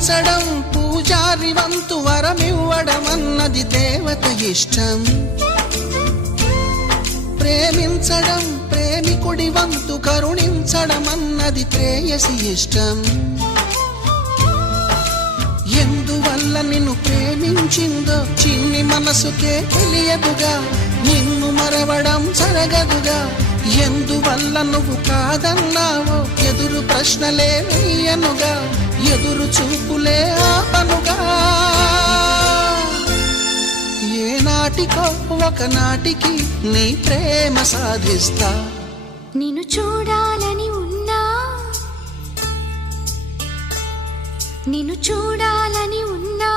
పూజించడం పూజారి వంతు వరమివ్వడం అన్నది దేవత ఇష్టం. ప్రేమించడం ప్రేమికుడి వంతు కరుణించడం అన్నది ప్రేయసి ఇష్టం. ఎందువల్ల నిన్ను ప్రేమించిందో చిన్ని మనసుకే తెలియదుగా, నిన్ను మరవడం జరగదుగా. ఎందువల్ల నువ్వు కాదన్నావో ఎదురు ప్రశ్నలే వేయనుగా, ఎదురు చూపులే ఆపనుగా. ఏనాటికో ఒకనాటికి నీ ప్రేమ సాధిస్తా. నిన్ను చూడాలని ఉన్నా, నిన్ను చూడాలని ఉన్నా